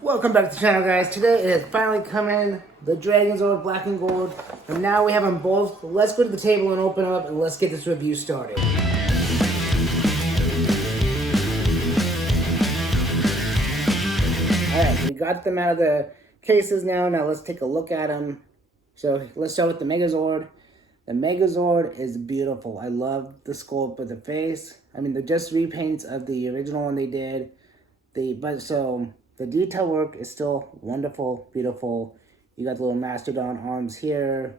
Welcome back to the channel, guys. Today it is finally coming, the Dragonzord Black and Gold, and now we have them both. Let's go to the table and open them up, and let's get this review started. Alright, we got them out of the cases now. Now let's take a look at them. So let's start with the Megazord. The Megazord is beautiful. I love the sculpt of the face. I mean, they're just repaints of the original one they did. The detail work is still wonderful, beautiful. You got the little mastodon arms here.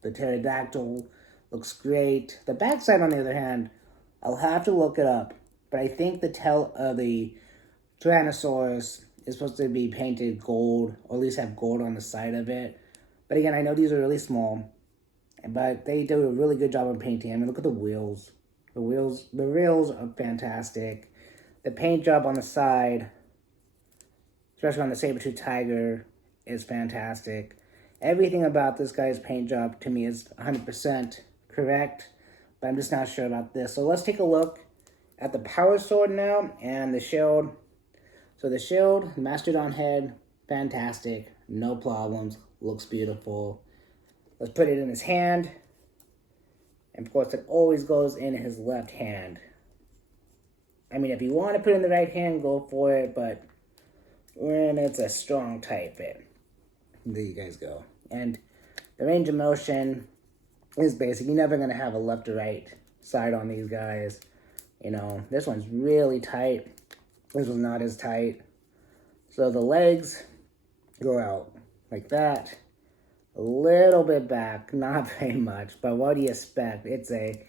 The pterodactyl looks great. The backside, on the other hand, I'll have to look it up. But I think the tail of the Tyrannosaurus is supposed to be painted gold, or at least have gold on the side of it. But again, I know these are really small, but they do a really good job of painting. I mean, look at the wheels. The wheels are fantastic. The paint job on the side, especially on the saber-tooth tiger, is fantastic. Everything about this guy's paint job to me is 100% correct, but I'm just not sure about this. So let's take a look at the power sword now and the shield. So the shield, the mastodon head, fantastic, no problems, looks beautiful. Let's put it in his hand, and of course it always goes in his left hand. I mean, if you want to put it in the right hand, go for it, but when it's a strong type fit, there you guys go. And the range of motion is basic. You're never going to have a left or right side on these guys. You know, this one's really tight. This one's not as tight. So the legs go out like that. A little bit back, not very much, but what do you expect? It's a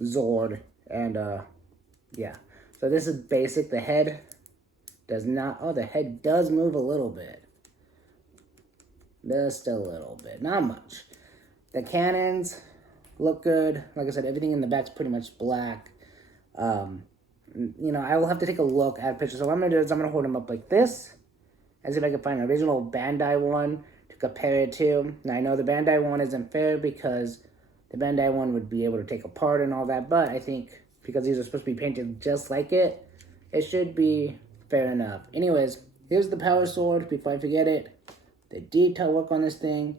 Zord, and yeah. So this is basic. The head does not, the head does move a little bit. Just a little bit, not much. The cannons look good. Like I said, everything in the back's pretty much black. You know, I will have to take a look at pictures. So what I'm gonna do is I'm gonna hold them up like this, and see if I can find an original Bandai one to compare it to. Now I know the Bandai one isn't fair because the Bandai one would be able to take apart and all that, but I think because these are supposed to be painted just like it, it should be fair enough. Anyways, here's the power sword before I forget it. The detail work on this thing,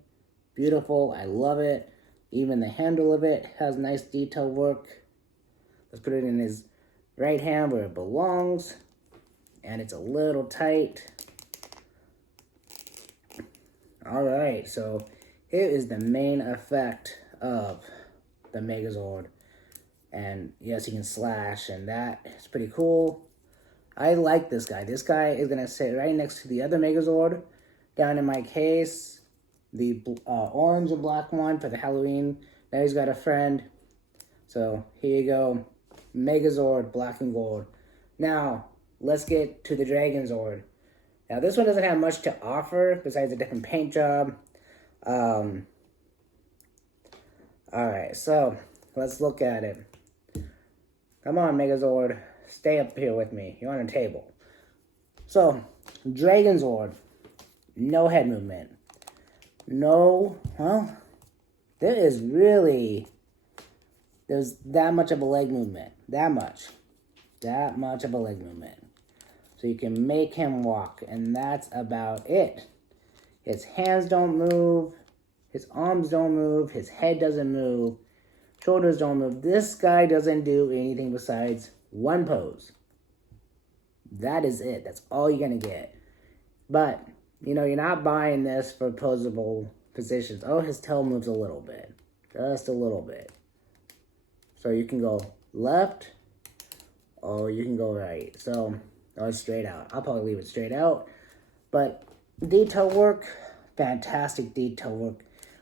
beautiful. I love it. Even the handle of it has nice detail work. Let's put it in his right hand where it belongs. And it's a little tight. Alright, so here is the main effect of the Megazord. And yes, he can slash, and that is pretty cool. I like this guy. This guy is going to sit right next to the other Megazord down in my case. The orange and black one for the Halloween. Now he's got a friend. So here you go. Megazord, Black and Gold. Now, let's get to the Dragonzord. Now, this one doesn't have much to offer besides a different paint job. Alright, so let's look at it. Come on, Megazord. Stay up here with me. You're on a table. So, Dragonzord. No head movement. No, well, there's that much of a leg movement. That much of a leg movement. So you can make him walk, and that's about it. His hands don't move. His arms don't move. His head doesn't move. Shoulders don't move. This guy doesn't do anything besides one pose. That is it. That's all you're going to get. But, you know, you're not buying this for posable positions. Oh, his tail moves a little bit. Just a little bit. So you can go left, or you can go right. So, or straight out. I'll probably leave it straight out. But detail work, fantastic detail work.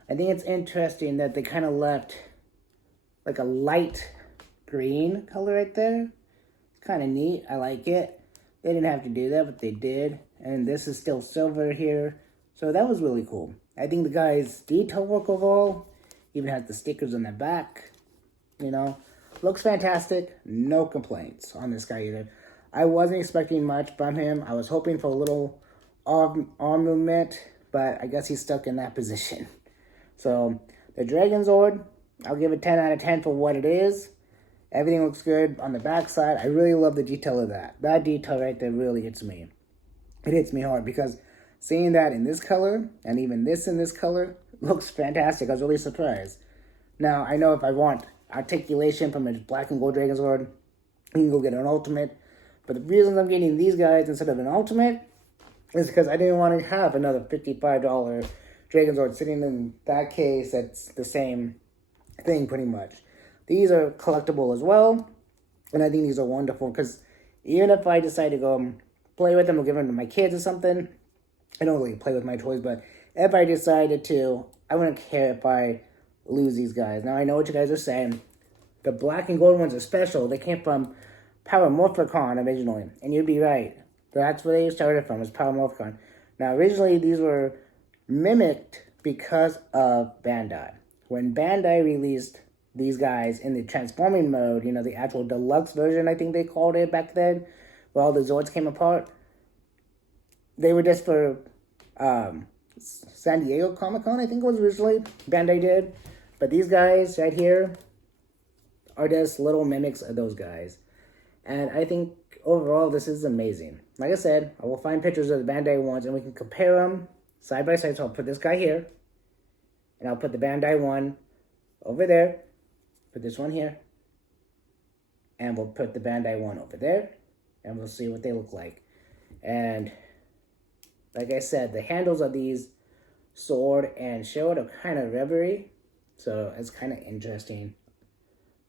I think it's interesting that they kind of left like a light green color right there. Kind of neat. I like it. They didn't have to do that, but they did. And this is still silver here. So that was really cool. I think the guy's detail work overall, even has the stickers on the back, you know, looks fantastic. No complaints on this guy either. I wasn't expecting much from him. I was hoping for a little arm movement, but I guess he's stuck in that position. So the Dragonzord, I'll give it 10 out of 10 for what it is. Everything looks good on the back side. I really love the detail of that. That detail right there really gets me. it hits me hard because seeing that in this color and even this in this color looks fantastic. I was really surprised. Now, I know if I want articulation from a Black and Gold Dragonzord, you can go get an ultimate. But the reason I'm getting these guys instead of an ultimate is because I didn't want to have another $55 Dragonzord sitting in that case that's the same thing pretty much. These are collectible as well, and I think these are wonderful because even if I decide to go play with them or give them to my kids or something, I don't really play with my toys, but if I decided to, I wouldn't care if I lose these guys. Now, I know what you guys are saying. The Black and Gold ones are special. They came from Power Morphicon originally, and you'd be right. That's where they started from, is Power Morphicon. Now, originally, these were mimicked because of Bandai. When Bandai released these guys in the transforming mode, you know, the actual deluxe version, I think they called it back then, where all the Zords came apart, they were just for San Diego Comic-Con, I think it was originally, Bandai did. But these guys right here are just little mimics of those guys. And I think overall this is amazing. Like I said, I will find pictures of the Bandai ones and we can compare them side by side. So I'll put this guy here. And I'll put the Bandai one over there. Put this one here. And we'll put the Bandai one over there. And we'll see what they look like. And like I said, the handles of these sword and shield are kind of rubbery. So it's kind of interesting.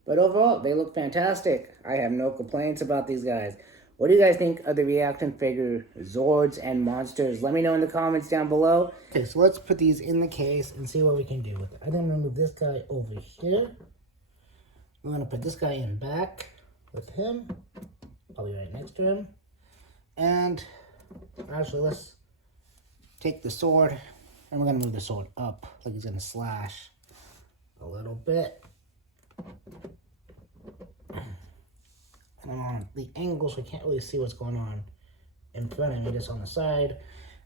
But overall, they look fantastic. I have no complaints about these guys. What do you guys think of the reaction figure Zords and monsters? Let me know in the comments down below. Okay, so let's put these in the case and see what we can do with it. I'm going to move this guy over here. We're going to put this guy in back with him. Probably right next to him. And actually, let's take the sword. And we're going to move the sword up. Like he's going to slash a little bit. On the angle, so I can't really see what's going on in front of me, just on the side.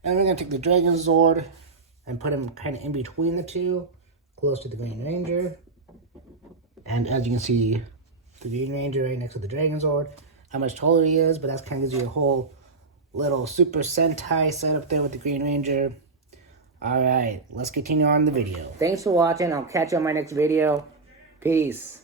And we're going to take the Dragonzord and put him kind of in between the two, close to the Green Ranger. And as you can see, the Green Ranger right next to the Dragonzord, how much taller he is, but that's kind of gives you a whole little Super Sentai setup there with the Green Ranger. Alright, let's continue on the video. Thanks for watching. I'll catch you on my next video. Peace.